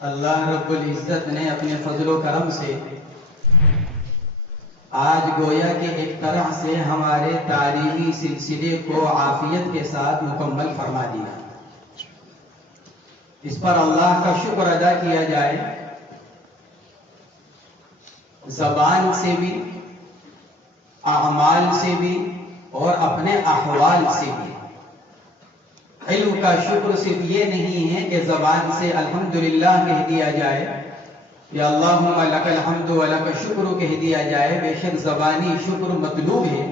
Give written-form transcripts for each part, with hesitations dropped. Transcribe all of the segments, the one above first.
اللہ رب العزت نے اپنے فضل و کرم سے آج گویا کہ ایک طرح سے ہمارے تعلیمی سلسلے کو عافیت کے ساتھ مکمل فرما دیا۔ اس پر اللہ کا شکر ادا کیا جائے، زبان سے بھی، اعمال سے بھی اور اپنے احوال سے بھی۔ علم کا شکر صرف یہ نہیں ہے کہ زبان سے الحمدللہ کہہ دیا جائے یا اللہم لک الحمد و لک الشکر کہہ دیا جائے، بے شک زبانی شکر مطلوب ہے،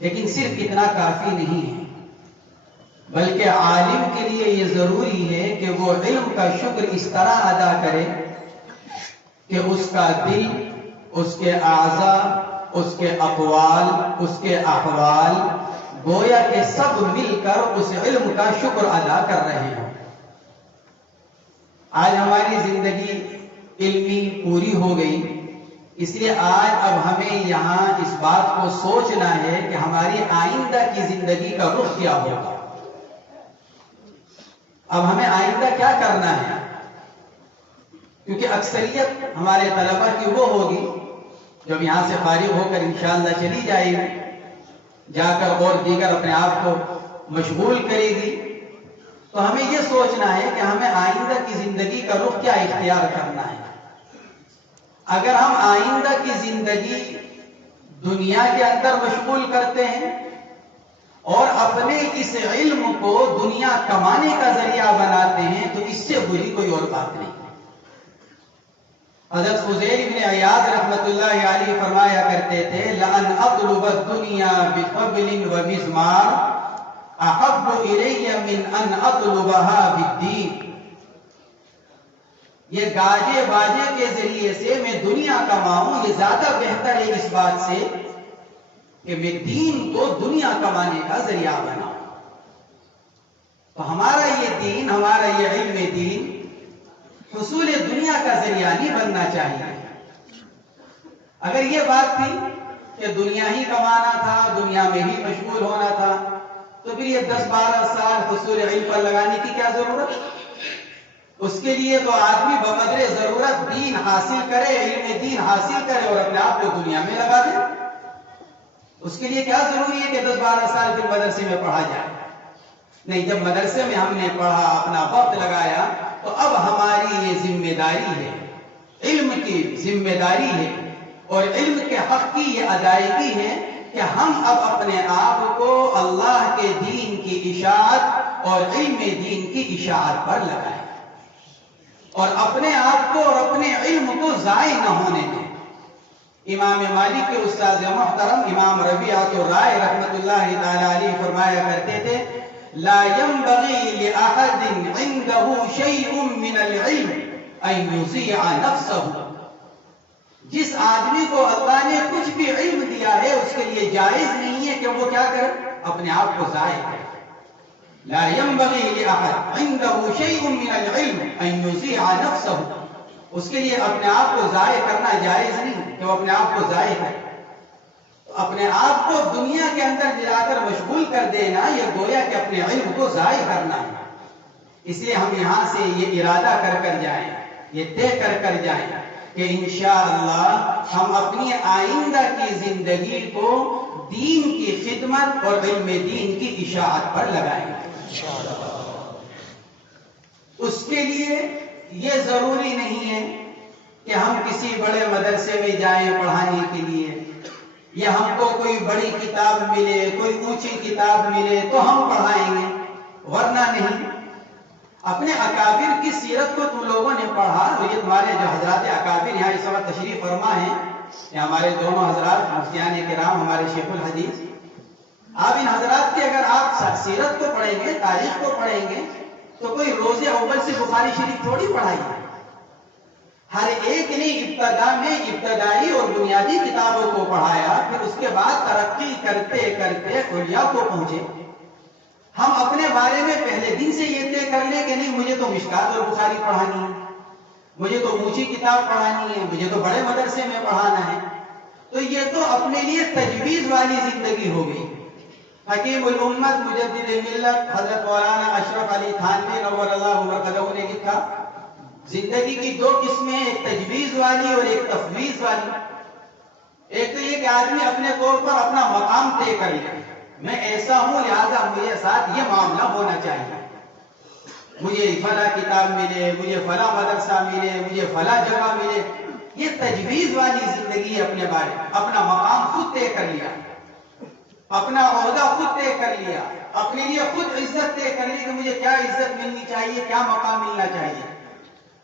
لیکن صرف اتنا کافی نہیں ہے، بلکہ عالم کے لیے یہ ضروری ہے کہ وہ علم کا شکر اس طرح ادا کرے کہ اس کا دل، اس کے اعضاء، اس کے اقوال، اس کے احوال گویا کہ سب مل کر اس علم کا شکر ادا کر رہے ہیں۔ آج ہماری زندگی علمی پوری ہو گئی، اس لیے آج اب ہمیں یہاں اس بات کو سوچنا ہے کہ ہماری آئندہ کی زندگی کا رخ کیا ہوگا۔ اب ہمیں آئندہ کیا کرنا ہے، کیونکہ اکثریت ہمارے طلبہ کی وہ ہوگی جب یہاں سے فارغ ہو کر انشاءاللہ چلی جائے گی، جا کر اور دیگر اپنے آپ کو مشغول کرے گی، تو ہمیں یہ سوچنا ہے کہ ہمیں آئندہ کی زندگی کا رخ کیا اختیار کرنا ہے۔ اگر ہم آئندہ کی زندگی دنیا کے اندر مشغول کرتے ہیں اور اپنے اس علم کو دنیا کمانے کا ذریعہ بناتے ہیں تو اس سے بری کوئی اور بات نہیں۔ حضرت فضیل بن عیاض رحمت اللہ علیہ فرمایا کرتے تھے لَأَنْ أَطْلُبَ الدُّنْيَا بِقَبْلٍ وَمِزْمَارٍ أَحَبُّ إِلَيَّ مِنْ أَنْ أَطْلُبَهَا بِالدِّينِ۔ یہ گاجے باجے کے ذریعے سے میں دنیا کماؤں، یہ زیادہ بہتر ہے اس بات سے کہ میں دین کو دنیا کمانے کا ذریعہ بناؤں۔ تو ہمارا یہ دین، ہمارا یہ علم دین حصول دنیا کا ذریعہ نہیں بننا چاہیے۔ اگر یہ بات تھی کہ دنیا ہی کمانا تھا، دنیا میں ہی مشغول ہونا تھا، تو پھر یہ 10-12 سال حصول علم پر لگانے کی کیا ضرورت؟ اس کے لیے تو آدمی بقدر ضرورت دین حاصل کرے، علم دین حاصل کرے اور اپنے آپ کو دنیا میں لگا دے۔ اس کے لیے کیا ضروری ہے کہ 10-12 سال پھر مدرسے میں پڑھا جائے؟ نہیں، جب مدرسے میں ہم نے پڑھا، اپنا وقت لگایا، تو اب ہماری یہ ذمہ داری ہے، علم کی ذمہ داری ہے اور علم کے حق کی یہ ادائیگی ہے کہ ہم اب اپنے آپ کو اللہ کے دین کی اشاعت اور علم دین کی اشاعت پر لگائیں اور اپنے آپ کو اور اپنے علم کو ضائع نہ ہونے دیں۔ امام مالک کے استاد محترم امام ربیعۃ الرائے رحمت اللہ تعالی علیہ فرمایا کرتے تھے لا ينبغي لأحد عنده شيء من العلم أن يضيع نفسه۔ جس آدمی کو اللہ نے کچھ بھی علم دیا ہے اس کے لیے جائز نہیں ہے کہ وہ کیا کرے، اپنے آپ کو ضائع کرے۔ لا ينبغي لأحد عنده شيء من العلم أن يضيع نفسه۔ اس کے لیے اپنے آپ کو ضائع کرنا جائز نہیں کہ وہ اپنے آپ کو ضائع کرے۔ اپنے آپ کو دنیا کے اندر جلا کر مشغول کر دینا یہ گویا کہ اپنے علم کو ضائع کرنا ہے۔ اس لیے ہم یہاں سے یہ ارادہ کر جائیں، یہ طے کر جائیں کہ انشاءاللہ ہم اپنی آئندہ کی زندگی کو دین کی خدمت اور علم دین کی اشاعت پر لگائیں گے۔ اس کے لیے یہ ضروری نہیں ہے کہ ہم کسی بڑے مدرسے میں جائیں پڑھانے کے لیے، یا ہم کو کوئی بڑی کتاب ملے، کوئی اونچی کتاب ملے تو ہم پڑھائیں گے، ورنہ نہیں۔ اپنے اکابر کی سیرت کو تم لوگوں نے پڑھا، اور یہ تمہارے جو حضرات اکابر یہاں اس وقت تشریف فرما ہیں، یہ ہمارے دونوں حضرات مفتیان کرام، ہمارے شیخ الحدیث، آپ ان حضرات کی اگر آپ سیرت کو پڑھیں گے، تاریخ کو پڑھیں گے، تو کوئی روز اول سے بخاری شریف تھوڑی پڑھائی ہے۔ ہر ایک نے ابتدا میں ابتدائی اور بنیادی کتابوں کو پڑھایا، پھر اس کے بعد ترقی کرتے کرتے علیا کو پہنچے۔ ہم اپنے بارے میں پہلے دن سے یہ طے کر لیں کہ نہیں مجھے تو مشکات اور بخاری پڑھانی ہے، مجھے تو اونچی کتاب پڑھانی ہے، مجھے تو بڑے مدرسے میں پڑھانا ہے، تو یہ تو اپنے لیے تجویز والی زندگی ہو گئی۔ حکیم الامت مجدد ملت حضرت مولانا اشرف علی تھانوی نور اللہ مرقدہ نے لکھا زندگی کی دو قسمیں، ایک تجویز والی اور ایک تفویض والی۔ ایک تو یہ کہ آدمی اپنے طور پر اپنا مقام طے کر لے، میں ایسا ہوں لہذا مجھے ساتھ یہ معاملہ ہونا چاہیے، مجھے فلاں کتاب ملے، مجھے فلاں مدرسہ ملے، مجھے فلاں جگہ ملے۔ یہ تجویز والی زندگی اپنے بارے میں، اپنا مقام خود طے کر لیا، اپنا عہدہ خود طے کر لیا، اپنے لیے خود عزت طے کر لی کہ مجھے کیا عزت ملنی چاہیے، کیا مقام ملنا چاہیے۔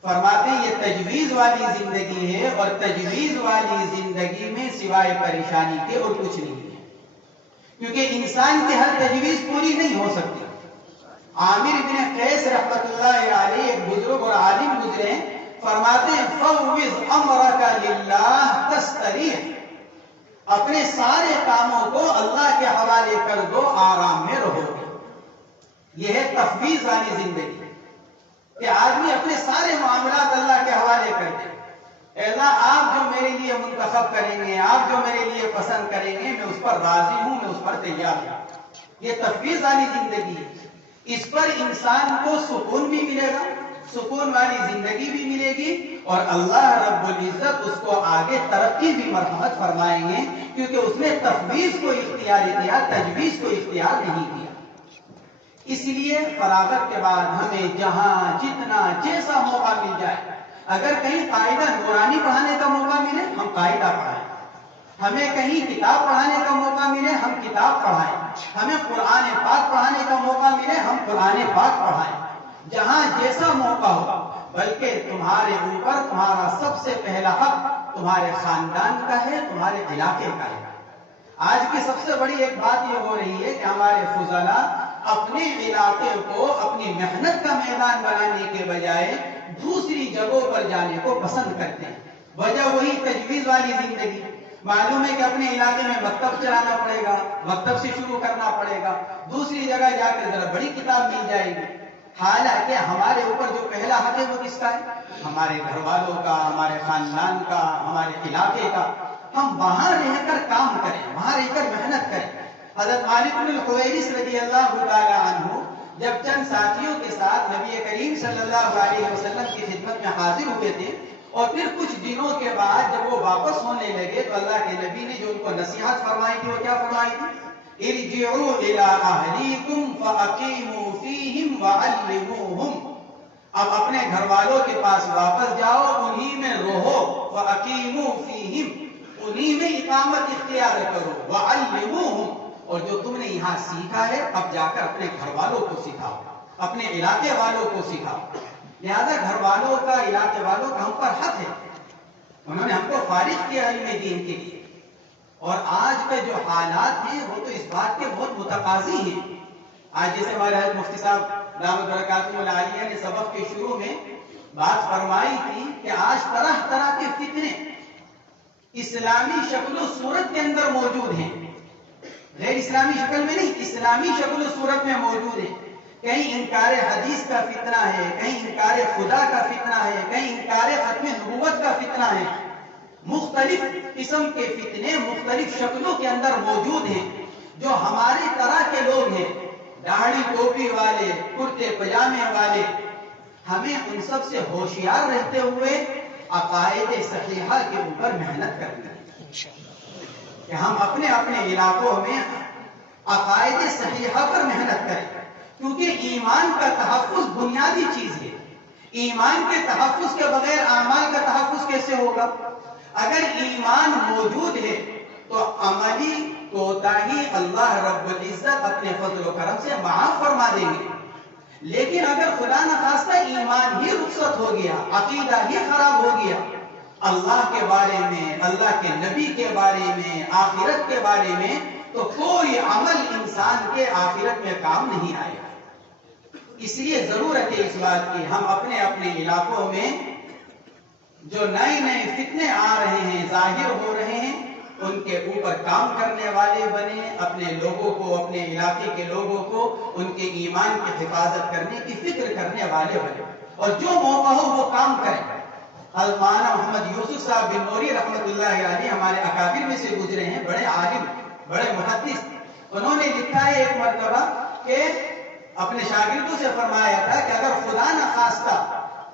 فرماتے ہیں یہ تجویز والی زندگی ہے، اور تجویز والی زندگی میں سوائے پریشانی کے اور کچھ نہیں ہے، کیونکہ انسان کی ہر تجویز پوری نہیں ہو سکتی۔ عامر بن قیس رحمت اللہ علیہ ایک بزرگ اور عالم گزرے، فرماتے ہیں فوض امرک للہ تستریح، اپنے سارے کاموں کو اللہ کے حوالے کر دو، آرام میں رہو گے۔ یہ ہے تفویض والی زندگی کہ آدمی اپنے سارے معاملات اللہ کے حوالے کر دے۔ اللہ آپ جو میرے لیے منتخب کریں گے، آپ جو میرے لیے پسند کریں گے، میں اس پر راضی ہوں، میں اس پر تیار ہوں۔ یہ تفویض والی زندگی ہے۔ اس پر انسان کو سکون بھی ملے گا، سکون والی زندگی بھی ملے گی، اور اللہ رب العزت اس کو آگے ترقی بھی مرحمت فرمائیں گے، کیونکہ اس نے تفویض کو اختیار کیا، تجویز کو اختیار نہیں کیا۔ اس لیے فراغت کے بعد ہمیں جہاں جتنا جیسا موقع مل جائے، اگر کہیں قاعدہ نورانی پڑھانے کا موقع ملے ہم قاعدہ پڑھائیں، ہمیں کہیں کتاب پڑھانے کا موقع ملے ہم کتاب پڑھائیں، ہمیں قرآن پاک پڑھانے کا موقع ملے ہم قرآن پاک پڑھائیں، جہاں جیسا موقع ہو۔ بلکہ تمہارے اوپر تمہارا سب سے پہلا حق تمہارے خاندان کا ہے، تمہارے علاقے کا ہے۔ آج کی سب سے بڑی ایک بات یہ ہو رہی ہے کہ ہمارے فضلاء اپنے علاقے کو اپنی محنت کا میدان بنانے کے بجائے دوسری جگہوں پر جانے کو پسند کرتے ہیں۔ وجہ وہی تجویز والی زندگی، معلوم ہے کہ اپنے علاقے میں مکتب چلانا پڑے گا، مکتب سے شروع کرنا پڑے گا، دوسری جگہ جا کر ذرا بڑی کتاب مل جائے گی۔ حالانکہ ہمارے اوپر جو پہلا حق ہے وہ کس کا ہے؟ ہمارے گھر والوں کا، ہمارے خاندان کا، ہمارے علاقے کا۔ ہم وہاں رہ کر کام کریں، وہاں رہ کر محنت کریں۔ حضرت مالک بن الحویرث رضی اللہ تعالی عنہ جب چند ساتھیوں کے ساتھ نبی کریم صلی اللہ علیہ وسلم کی خدمت میں حاضر ہوئے تھے، اور پھر کچھ دنوں کے بعد جب وہ واپس ہونے لگے تو اللہ کے نبی نے جو ان کو نصیحت فرمائی تھی وہ کیا فرمائی تھی؟ ارجعوا الى اہلیکم فاقیموا فیہم وعلموہم، اب اپنے گھر والوں کے پاس واپس جاؤ، انہی میں رہو، فاقیموا فیہم، انہی میں اقامت اختیار کرو، وعلموہم، اور جو تم نے یہاں سیکھا ہے اب جا کر اپنے گھر والوں کو سکھاؤ، اپنے علاقے والوں کو سکھاؤ۔ لہذا گھر والوں کا، علاقے والوں کا ہم پر حق ہے، انہوں نے ہم کو فارغ کیا علم دین کے لیے، اور آج کے جو حالات ہیں وہ تو اس بات کے بہت متقاضی ہیں۔ آج جیسے ہمارے حضرت مفتی صاحب دامت برکاتہم العالیہ نے سبق کے شروع میں بات فرمائی تھی کہ آج طرح طرح کے فتنے اسلامی شکل و صورت کے اندر موجود ہیں، غیر اسلامی شکل میں نہیں، اسلامی شکل و صورت میں موجود ہیں۔ کہیں انکار حدیث کا فتنہ ہے، کہیں انکار خدا کا فتنہ ہے، کہیں انکار ختم نبوت کا فتنہ ہے۔ مختلف قسم کے فتنے مختلف شکلوں کے اندر موجود ہیں۔ جو ہماری طرح کے لوگ ہیں، داڑھی ٹوپی والے، کرتے پجامے والے، ہمیں ان سب سے ہوشیار رہتے ہوئے عقائد صحیحہ کے اوپر محنت کرنی ہے کہ ہم اپنے اپنے علاقوں میں عقائد صحیحہ پر محنت کریں، کیونکہ ایمان کا تحفظ بنیادی چیز ہے۔ ایمان کے تحفظ کے بغیر اعمال کا تحفظ کیسے ہوگا؟ اگر ایمان موجود ہے تو عملی کوتاہی اللہ رب العزت اپنے فضل و کرم سے معاف فرما دیں گے، لیکن اگر خدا نخواستہ ایمان ہی رخصت ہو گیا، عقیدہ ہی خراب ہو گیا، اللہ کے بارے میں، اللہ کے نبی کے بارے میں، آخرت کے بارے میں، تو کوئی عمل انسان کے آخرت میں کام نہیں آئے گا۔ اس لیے ضرورت ہے اس بات کی ہم اپنے اپنے علاقوں میں جو نئے نئے فتنے آ رہے ہیں، ظاہر ہو رہے ہیں، ان کے اوپر کام کرنے والے بنے، اپنے لوگوں کو، اپنے علاقے کے لوگوں کو ان کے ایمان کی حفاظت کرنے کی فکر کرنے والے بنے، اور جو موقع ہو وہ کام کریں۔ مولانا محمد یوسف صاحب بن نوری رحمت اللہ علیہ ہمارے اکابر میں سے گزرے ہیں، بڑے عالم، بڑے محدث۔ انہوں نے لکھا ہے ایک مرتبہ کہ اپنے شاگردوں سے فرمایا تھا کہ اگر خدا نخواستہ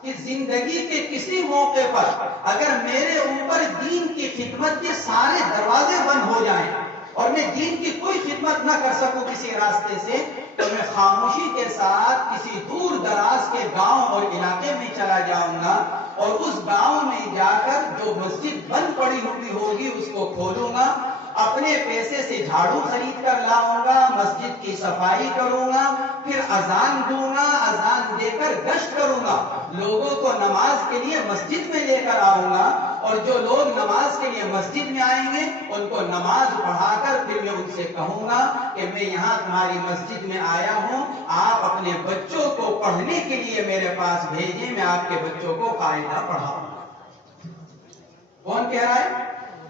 کہ زندگی کے کسی موقع پر اگر میرے اوپر دین کی خدمت کے سارے دروازے بند ہو جائیں اور میں دین کی کوئی خدمت نہ کر سکوں کسی راستے سے، تو میں خاموشی کے ساتھ کسی دور دراز کے گاؤں اور علاقے میں چلا جاؤں گا اور اس گاؤں میں جا کر جو مسجد بند پڑی ہوئی ہوگی اس کو کھولوں گا، اپنے پیسے سے جھاڑو خرید کر لاؤں گا، مسجد کی صفائی کروں گا، پھر اذان دوں گا، اذان دے کر گشت کروں گا، لوگوں کو نماز کے لیے مسجد میں لے کر آؤں گا، اور جو لوگ نماز کے لیے مسجد میں آئیں گے ان کو نماز پڑھا کر پھر میں ان سے کہوں گا کہ میں یہاں تمہاری مسجد میں آیا ہوں، آپ اپنے بچوں کو پڑھنے کے لیے میرے پاس بھیجیں، میں آپ کے بچوں کو قاعدہ پڑھاؤں گا۔ کون کہہ رہا ہے؟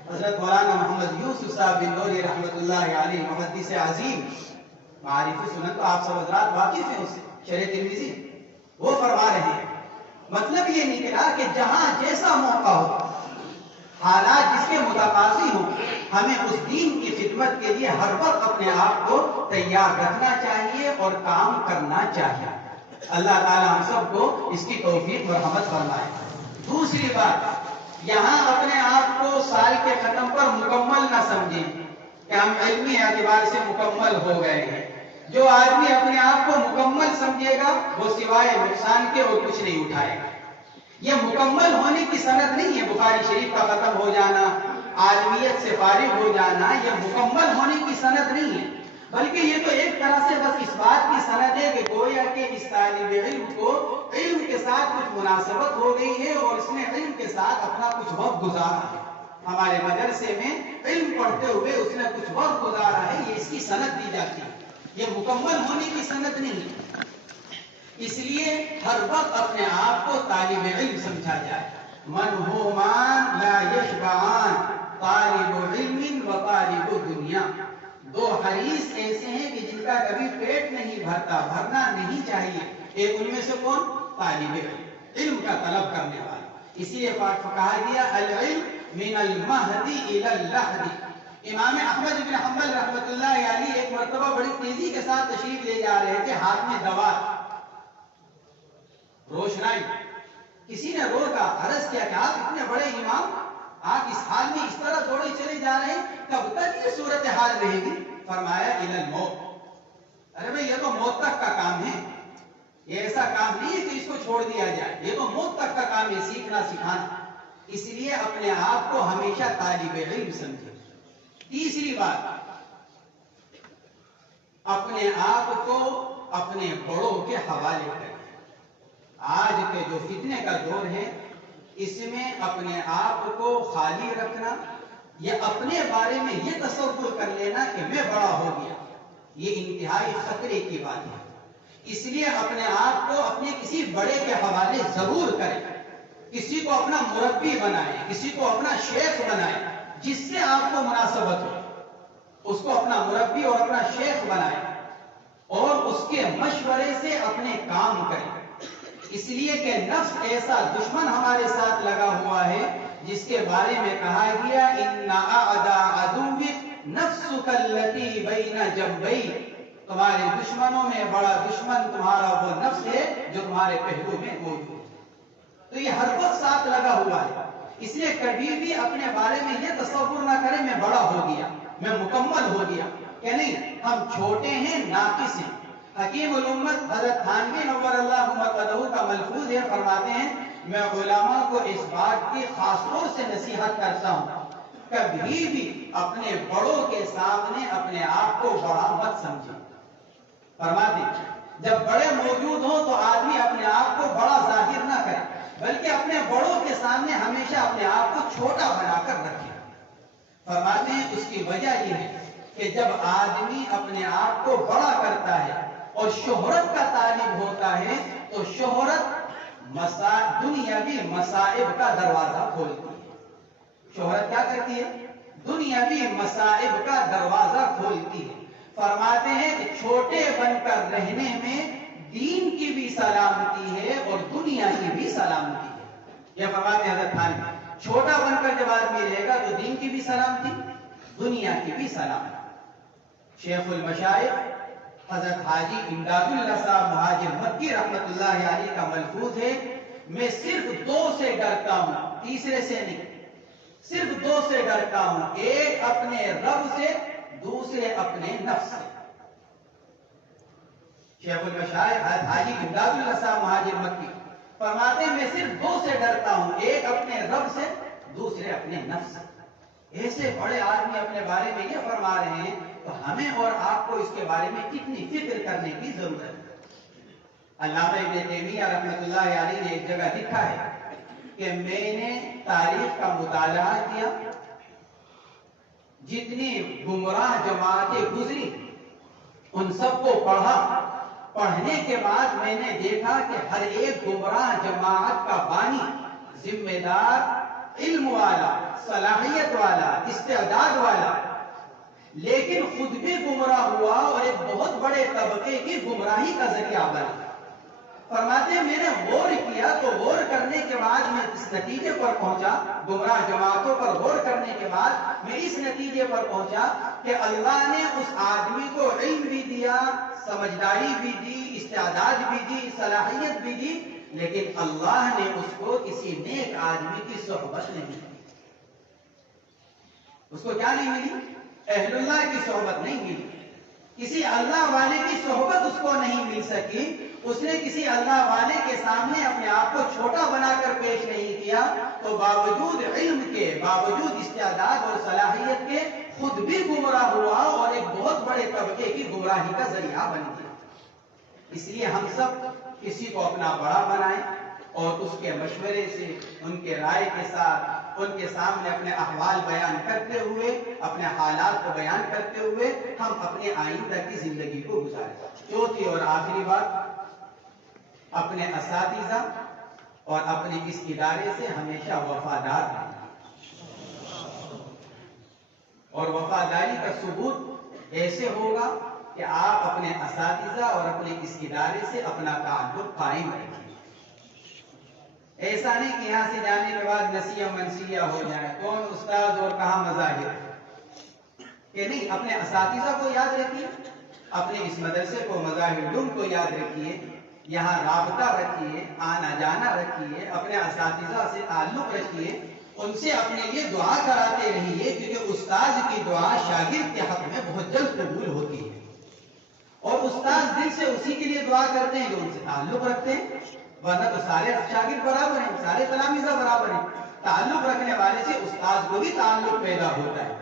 حضرت مولانا محمد یوسف صاحب بن نوری رحمۃ اللہ علیہ، محدث عظیم، معارف سنن تو آپ سب حضرات واقف ہیں اس سے، شرح ترمذی، وہ فرما رہے ہیں مطلب یہ نکلا کہ جہاں جیسا موقع ہو، حالات جس کے متقاضی ہوں، ہمیں اس دین کی خدمت کے لیے ہر وقت اپنے آپ کو تیار رکھنا چاہیے اور کام کرنا چاہیے۔ اللہ تعالی ہم سب کو اس کی توفیق و رحمت فرمائے۔ دوسری بات، یہاں اپنے آپ کو سال کے ختم پر مکمل نہ سمجھیں کہ ہم علمی اعتبار سے مکمل ہو گئے ہیں۔ جو آدمی اپنے آپ کو مکمل سمجھے گا وہ سوائے نقصان کے اور کچھ نہیں اٹھائے گا۔ یہ مکمل ہونے کی سند نہیں ہے، بخاری شریف کا ختم ہو جانا، عالمیت سے فارغ ہو جانا، یہ مکمل ہونے کی سند نہیں ہے، بلکہ یہ تو ایک طرح سے بس اس بات کی سند ہے کہ گویا کہ اس طالب علم کو علم کے ساتھ کچھ مناسبت ہو گئی ہے اور اس نے علم کے ساتھ اپنا کچھ وقت گزارا ہے۔ ہمارے مدرسے میں علم پڑھتے ہوئے اس نے کچھ وقت گزارا ہے، یہ اس کی سند دی جاتی ہے، یہ مکمل ہونے کی سند نہیں ہے۔ اس لیے ہر وقت اپنے آپ کو طالب علم سمجھا جائے۔ منہومان لا یشبعان، طالب علم و طالب دنیا، دو حریص ایسے ہیں کہ جن کا کبھی پیٹ نہیں بھرتا، بھرنا نہیں چاہیے۔ ایک ان میں سے کون؟ طالب علم، علم کا طلب کرنے والا۔ اسی لیے کہا گیا العلم من المہدی الی اللحد۔ امام احمد بن حنبل رحمۃ اللہ علیہ ایک مرتبہ بڑی تیزی کے ساتھ تشریف لے جا رہے تھے، ہاتھ میں دوات، روشنائی۔ کسی نے روکا، عرض کیا کہ آپ اتنے بڑے امام، آپ اس حال میں اس طرح دوڑے چلے جا رہے ہیں، کب تک یہ صورتحال رہے گی؟ فرمایا الی الموت۔ ارے بھائی یہ تو موت تک کا کام ہے، یہ ایسا کام نہیں ہے کہ اس کو چھوڑ دیا جائے، یہ تو موت تک کا کام ہے، سیکھنا سکھانا۔ اس لیے اپنے آپ کو ہمیشہ طالب علم سمجھے۔ تیسری بات، اپنے آپ کو اپنے بڑوں کے حوالے کریں۔ آج کے جو فتنے کا دور ہے اس میں اپنے آپ کو خالی رکھنا، یہ اپنے بارے میں یہ تصور کر لینا کہ میں بڑا ہو گیا، یہ انتہائی خطرے کی بات ہے۔ اس لیے اپنے آپ کو اپنے کسی بڑے کے حوالے ضرور کریں، کسی کو اپنا مربی بنائیں، کسی کو اپنا شیخ بنائیں، جس سے آپ کو مناسبت ہو اس کو اپنا مربی اور اپنا شیخ بنائیں اور اس کے مشورے سے اپنے کام کریں۔ اس لیے کہ نفس ایسا دشمن ہمارے ساتھ لگا ہوا ہے جس کے بارے میں کہا گیا ان اعداء عدوک نفسک التی بین جنبیک، تمہارے دشمنوں میں بڑا دشمن تمہارا وہ نفس ہے جو تمہارے پہلو میں موجود ہے۔ تو یہ ہر وقت ساتھ لگا ہوا ہے، اس لیے کبھی بھی اپنے بارے میں یہ تصور نہ کریں میں بڑا ہو گیا، میں مکمل ہو گیا، کہ نہیں، ہم چھوٹے ہیں، ناقص ہیں۔ حکیم الامت حضرت تھانوی نور اللہ مرقدہ کا ملفوظ ہے، فرماتے ہیں میں علماء کو اس بات کی خاص طور سے نصیحت کرتا ہوں، کبھی بھی اپنے بڑوں کے سامنے اپنے آپ کو بڑا مت سمجھیں۔ فرماتے ہیں جب بڑے موجود ہوں تو آدمی اپنے آپ کو بڑا ظاہر نہ کرے، بلکہ اپنے بڑوں کے سامنے ہمیشہ اپنے آپ کو چھوٹا بنا کر رکھے۔ فرماتے ہیں اس کی وجہ یہ ہے کہ جب آدمی اپنے آپ کو بڑا کرتا ہے اور شہرت کا طالب ہوتا ہے تو شہرت دنیاوی مصائب کا دروازہ کھولتی ہے۔ شہرت کیا کرتی ہے؟ دنیاوی مصائب کا دروازہ کھولتی ہے۔ فرماتے ہیں کہ چھوٹے بن کر رہنے میں دین کی بھی سلامتی ہے اور دنیا کی بھی سلامتی ہے۔ یہ فرماتے ہیں حضرت تھانوی، چھوٹا بن کر جب آدمی رہے گا تو دین کی بھی سلامتی، دنیا کی بھی سلامتی۔ شیخ المشائخ حضرت حاجی امداد اللہ صاحب مہاجر مکی رحمت اللہ علیہ کا ملفوظ ہے میں صرف دو سے ڈرتا ہوں، تیسرے سے نہیں، صرف دو سے ڈرتا ہوں، ایک اپنے رب سے، دوسرے اپنے نفس سے۔ شیخ المشائخ حاجی امداد اللہ صاحب مہاجر مکی فرماتے ہیں میں صرف دو سے ڈرتا ہوں، ایک اپنے رب سے، دوسرے اپنے نفس سے۔ ایسے بڑے آدمی اپنے بارے میں یہ فرما رہے ہیں تو ہمیں اور آپ کو اس کے بارے میں کتنی فکر کرنے کی ضرورت ہے۔ علامہ ابن تیمیہ رحمۃ اللہ علیہ نے ایک جگہ لکھا ہے کہ میں نے تاریخ کا مطالعہ کیا، جتنی گمراہ جماعتیں گزری ان سب کو پڑھا، پڑھنے کے بعد میں نے دیکھا کہ ہر ایک گمراہ جماعت کا بانی، ذمہ دار، علم والا، صلاحیت والا، استعداد والا، لیکن خود بھی گمراہ ہوا اور ایک بہت بڑے طبقے کی گمراہی کا ذریعہ بنا۔ فرماتے ہیں میں نے غور کیا تو غور کرنے کے بعد میں اس نتیجے پر پہنچا، گمراہ جماعتوں پر غور کرنے کے بعد میں اس نتیجے پر پہنچا کہ اللہ نے اس آدمی کو علم بھی دیا، سمجھداری بھی دی، استعداد بھی دی، صلاحیت بھی دی، لیکن اللہ نے اس کو کسی نیک آدمی کی صحبت نہیں دی۔ اس کو کیا نہیں ملی؟ اہل اللہ کی صحبت نہیں ملی، کسی اللہ والے کی صحبت اس کو نہیں مل سکی۔ اس نے کسی اللہ والے کے سامنے اپنے آپ کو چھوٹا بنا کر پیش نہیں کیا، تو باوجود علم کے، باوجود استعداد اور صلاحیت کے خود بھی گمراہ ہوا اور ایک بہت بڑے طبقے کی گمراہی کا ذریعہ بن گیا۔ اس لیے ہم سب کسی کو اپنا بڑا بنائیں اور اس کے مشورے سے، ان کے رائے کے ساتھ، ان کے سامنے اپنے احوال بیان کرتے ہوئے، اپنے حالات کو بیان کرتے ہوئے ہم اپنے آئندہ کی زندگی کو گزاریں۔ چوتھی اور آخری بات، اپنے اساتذہ اور اپنے اس ادارے سے ہمیشہ وفادار رہیں، اور وفاداری کا ثبوت ایسے ہوگا کہ آپ اپنے اساتذہ اور اپنے اس ادارے سے اپنا تعلق قائم رکھیں۔ ایسا نہیں کہ یہاں سے جانے کے بعد نسیہ منسیہ ہو جائے، کون استاد اور کہاں مظاہر، کہ نہیں، اپنے اساتذہ کو یاد رکھیے، اپنے اس مدرسے کو، مظاہر علوم کو یاد رکھیے، یہاں رابطہ رکھیے، آنا جانا رکھیے، اپنے اساتذہ سے تعلق رکھیے، ان سے اپنے لیے دعا کراتے رہیے، کیونکہ استاد کی دعا شاگرد کے حق میں بہت جلد قبول ہوتی ہے، اور استاد دل سے اسی کے لیے دعا کرتے ہیں جو ان سے تعلق رکھتے ہیں، ورنہ تو سارے شاگرد برابر ہیں، سارے تلامذہ برابر ہیں، تعلق رکھنے والے سے استاد کو بھی تعلق پیدا ہوتا ہے۔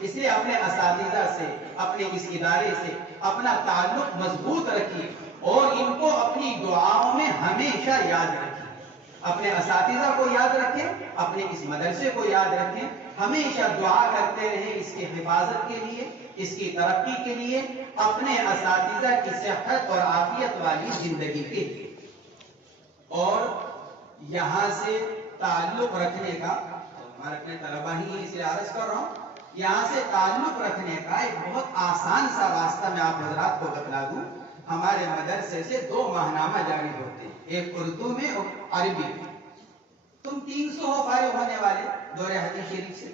اس لیے اپنے اساتذہ سے، اپنے اس ادارے سے اپنا تعلق مضبوط رکھیے اور ان کو اپنی دعاؤں میں ہمیشہ یاد رکھیں۔ اپنے اساتذہ کو یاد رکھیں، اپنے اس مدرسے کو یاد رکھیں، ہمیشہ دعا کرتے رہیں اس کی حفاظت کے لیے، اس کی ترقی کے لیے، اپنے اساتذہ کی صحت اور عافیت والی زندگی کے لیے۔ اور یہاں سے تعلق رکھنے کا، ہمارے اپنے طلبہ ہی اسے عرض کر رہا ہوں، یہاں سے تعلق رکھنے کا ایک بہت آسان سا راستہ میں آپ حضرات کو بتلا دوں۔ ہمارے مدرسے سے 2 ماہنامہ جاری ہوتے ہیں، ایک اردو میں اور عربی میں۔ تم 300 ہو فارغ ہونے والے دور حدیث شریف سے۔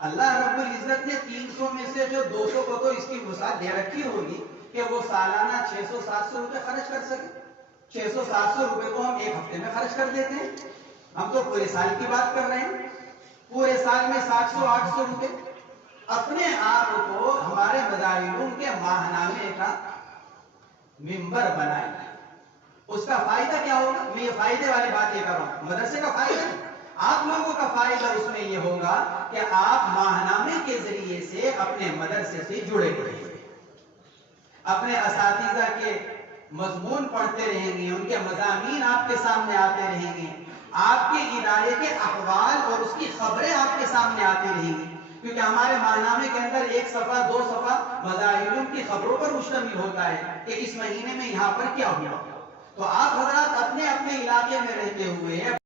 اللہ رب العزت نے 300 میں سے جو 200 کو تو اس کی وسعت دے رکھی ہوگی کہ وہ سالانہ 600-700 روپے خرچ کر سکے۔ 600-700 روپے کو ہم ایک ہفتے میں خرچ کر دیتے ہیں، ہم تو پورے سال کی بات کر رہے ہیں، پورے سال میں 700-800 روپے۔ اپنے آپ کو ہمارے مظاہر علوم کے ماہنامے کا ممبر بنائیں، اس کا فائدہ کیا ہوگا؟ میں یہ فائدے والی بات یہ کر رہا ہوں، مدرسے کا فائدہ، آپ لوگوں کا فائدہ اس میں یہ ہوگا کہ آپ ماہنامے کے ذریعے سے اپنے مدرسے سے جڑے رہیں گے، اپنے اساتذہ کے مضمون پڑھتے رہیں گے، ان کے مضامین آپ کے سامنے آتے رہیں گے، آپ کے ادارے کے احوال اور اس کی خبریں آپ کے سامنے آتی رہیں گی، کیونکہ ہمارے ماہنامے کے اندر 1 صفحہ 2 صفحہ مظاہر علوم کی خبروں پر مشتمل ہوتا ہے کہ اس مہینے میں یہاں پر کیا ہوا۔ تو آپ حضرات اپنے اپنے علاقے میں رہتے ہوئے